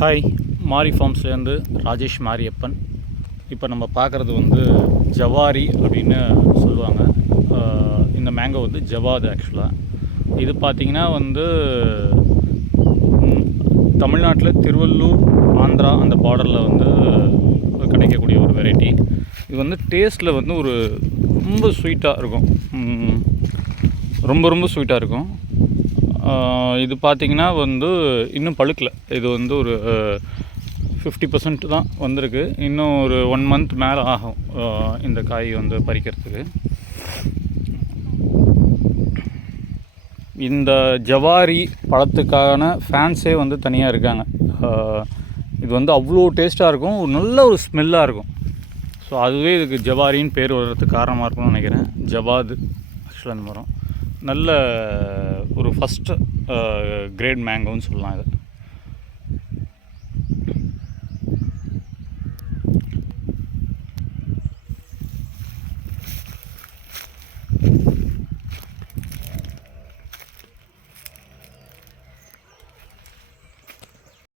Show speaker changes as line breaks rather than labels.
Hi மாரி ஃபார்ம்ஸ்லேருந்து ராஜேஷ் மாரியப்பன். இப்போ நம்ம பார்க்குறது வந்து ஜவாரி அப்படின்னு சொல்லுவாங்க. இந்த மேங்கோ வந்து ஜவாது ஆக்சுவலாக இது பார்த்திங்கன்னா வந்து தமிழ்நாட்டில் திருவள்ளூர் ஆந்திரா அந்த பார்டரில் வந்து கிடைக்கக்கூடிய ஒரு வெரைட்டி இது வந்து டேஸ்ட்டில் வந்து ஒரு ரொம்ப ஸ்வீட்டாக இருக்கும். ரொம்ப ரொம்ப ஸ்வீட்டாக இருக்கும். இது பார்த்திங்கன்னா வந்து இன்னும் பழுக்கல. இது வந்து ஒரு ஃபிஃப்டி பர்சன்ட் தான் வந்திருக்கு. இன்னும் ஒரு ஒன் மந்த் மேலே ஆகும் இந்த காய் வந்து பறிக்கிறதுக்கு. இந்த ஜவாரி பழத்துக்கான ஃபேன்ஸே வந்து தனியாக இருக்காங்க. இது வந்து அவ்வளோ டேஸ்ட்டாக இருக்கும் ஒரு நல்ல ஒரு ஸ்மெல்லாக இருக்கும். ஸோ அதுவே இதுக்கு ஜவாரின்னு பேர் வர்றதுக்கு காரணமாக இருக்கும்னு நினைக்கிறேன். ஜவாது ஆக்சுவலாக அந்த மரம். நல்ல ஃபஸ்ட்டு கிரேட் மேங்கோன்னு சொல்லலாம் இது.